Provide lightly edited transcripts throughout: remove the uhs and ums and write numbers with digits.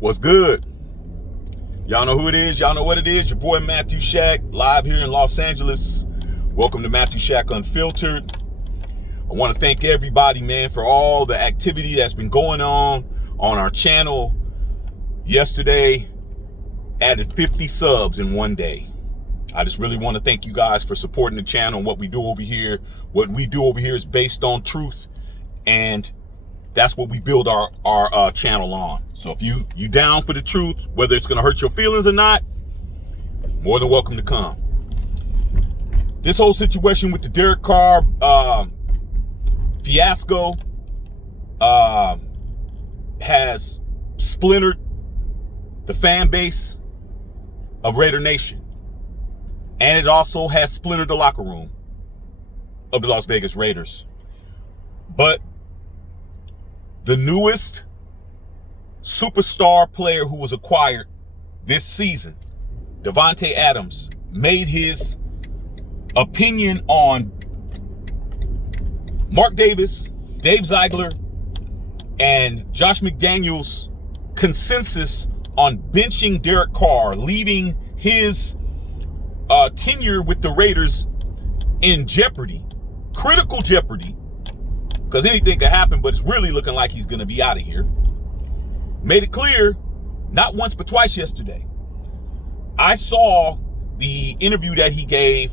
What's good? Y'all know who it is. Y'all know what it is. Your boy Matthew Shack, live here in Los Angeles. Welcome to Matthew Shack Unfiltered. I want to thank everybody, man, for all the activity that's been going on our channel. Yesterday, added 50 subs in one day. I just really want to thank you guys for supporting the channel and what we do over here. What we do over here is based on truth, and that's what we build our channel on. So if you down for the truth, whether it's going to hurt your feelings or not, more than welcome to come. This whole situation with the Derek Carr fiasco has splintered the fan base of Raider Nation. And it also has splintered the locker room of the Las Vegas Raiders. But the newest superstar player who was acquired this season, Davante Adams, made his opinion on Mark Davis, Dave Ziegler, and Josh McDaniels' consensus on benching Derek Carr, leaving his tenure with the Raiders in jeopardy, critical jeopardy, because anything could happen, but it's really looking like he's going to be out of here. Made it clear, not once but twice yesterday. I saw the interview that he gave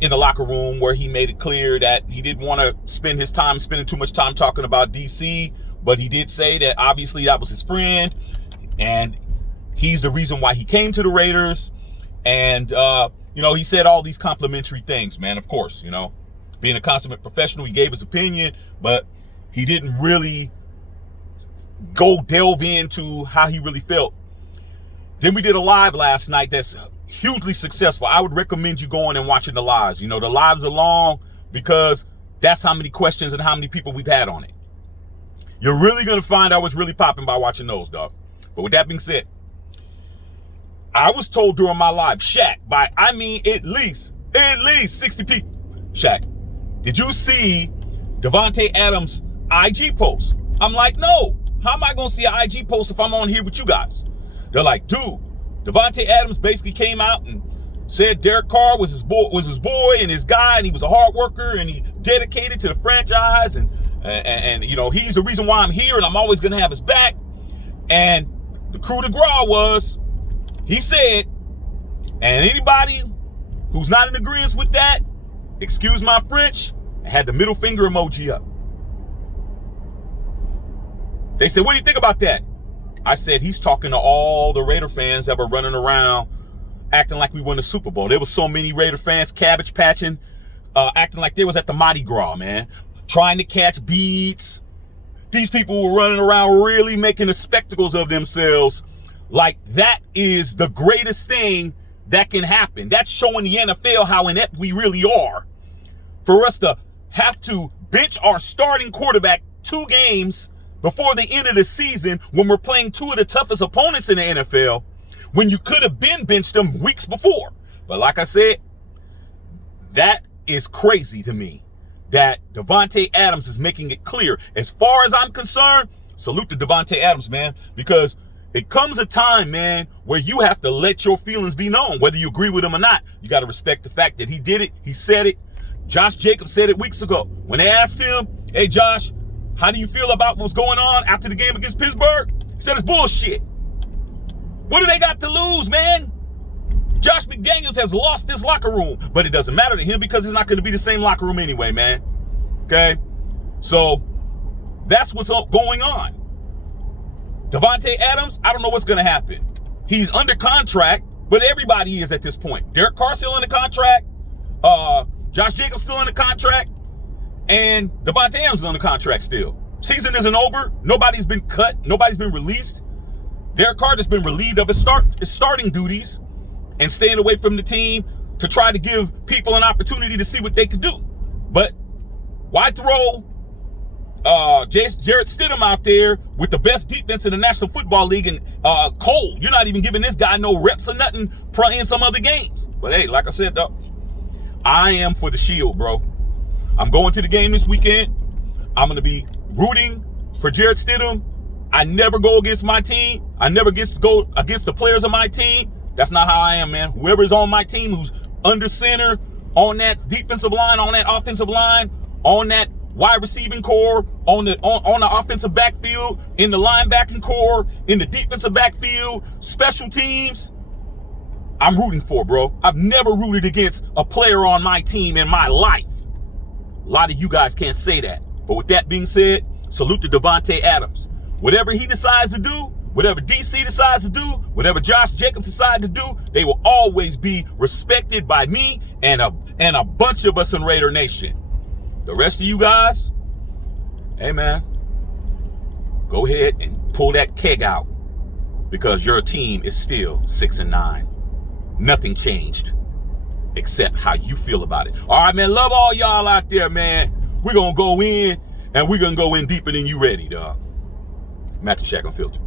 in the locker room where he made it clear that he didn't want to spend his time spending too much time talking about DC, but he did say that obviously that was his friend, and he's the reason why he came to the Raiders. And, he said all these complimentary things, man, of course, being a consummate professional, he gave his opinion, but he didn't really go delve into how he really felt. Then we did a live last night that's hugely successful. I would recommend you going and watching the lives. The lives are long because that's how many questions and how many people we've had on it. You're really going to find out what's really popping by watching those, dog. But with that being said, I was told during my live, Shaq, by at least 60 people. Shaq, did you see Davante Adams' IG post? I'm like, no. How am I going to see an IG post if I'm on here with you guys? They're like, dude, Davante Adams basically came out and said Derek Carr was his boy and his guy, and he was a hard worker, and he dedicated to the franchise, and he's the reason why I'm here, and I'm always going to have his back. And the coup de grace was, he said, and anybody who's not in agreement with that, excuse my French, had the middle finger emoji up. They said, what do you think about that? I said, he's talking to all the Raider fans that were running around acting like we won the Super Bowl. There was so many Raider fans cabbage patching, acting like they was at the Mardi Gras, man, trying to catch beads. These people were running around really making the spectacles of themselves. Like that is the greatest thing that can happen. That's showing the NFL how inept we really are. For us to have to bench our starting quarterback 2 games before the end of the season when we're playing 2 of the toughest opponents in the NFL, when you could have been benched them weeks before. But like I said, that is crazy to me that Davante Adams is making it clear. As far as I'm concerned, salute to Davante Adams, man, because it comes a time, man, where you have to let your feelings be known, whether you agree with him or not. You got to respect the fact that he did it. He said it. Josh Jacobs said it weeks ago. When they asked him, hey, Josh, how do you feel about what's going on after the game against Pittsburgh? He said it's bullshit. What do they got to lose, man? Josh McDaniels has lost his locker room, but it doesn't matter to him because it's not going to be the same locker room anyway, man. Okay? So that's what's going on. Davante Adams, I don't know what's going to happen. He's under contract, but everybody is at this point. Derek Carr still under contract. Josh Jacobs still under contract. And Davante Adams is under contract still. Season isn't over. Nobody's been cut. Nobody's been released. Derek Carr has been relieved of his starting duties and staying away from the team to try to give people an opportunity to see what they can do. But why throw Jarrett Stidham out there with the best defense in the National Football League and cold? You're not even giving this guy no reps or nothing in some other games. But hey, like I said, though, I am for the Shield, bro. I'm going to the game this weekend. I'm going to be rooting for Jarrett Stidham I never go against my team. I never go against the players of my team. That's not how I am, man. Whoever's on my team, who's under center, on that defensive line, on that offensive line, on that wide receiving core, on the offensive backfield, in the linebacking core, in the defensive backfield, special teams, I'm rooting for, bro. I've never rooted against a player on my team in my life. A lot of you guys can't say that. But with that being said, salute to Davante Adams. Whatever he decides to do, whatever DC decides to do, whatever Josh Jacobs decides to do, they will always be respected by me and a bunch of us in Raider Nation. The rest of you guys, hey man, go ahead and pull that keg out because your team is still 6-9. Nothing changed except how you feel about it. All right, man, love all y'all out there, man. We're going to go in and we're going to go in deeper than you ready, dog. Matthew Shack Unfiltered.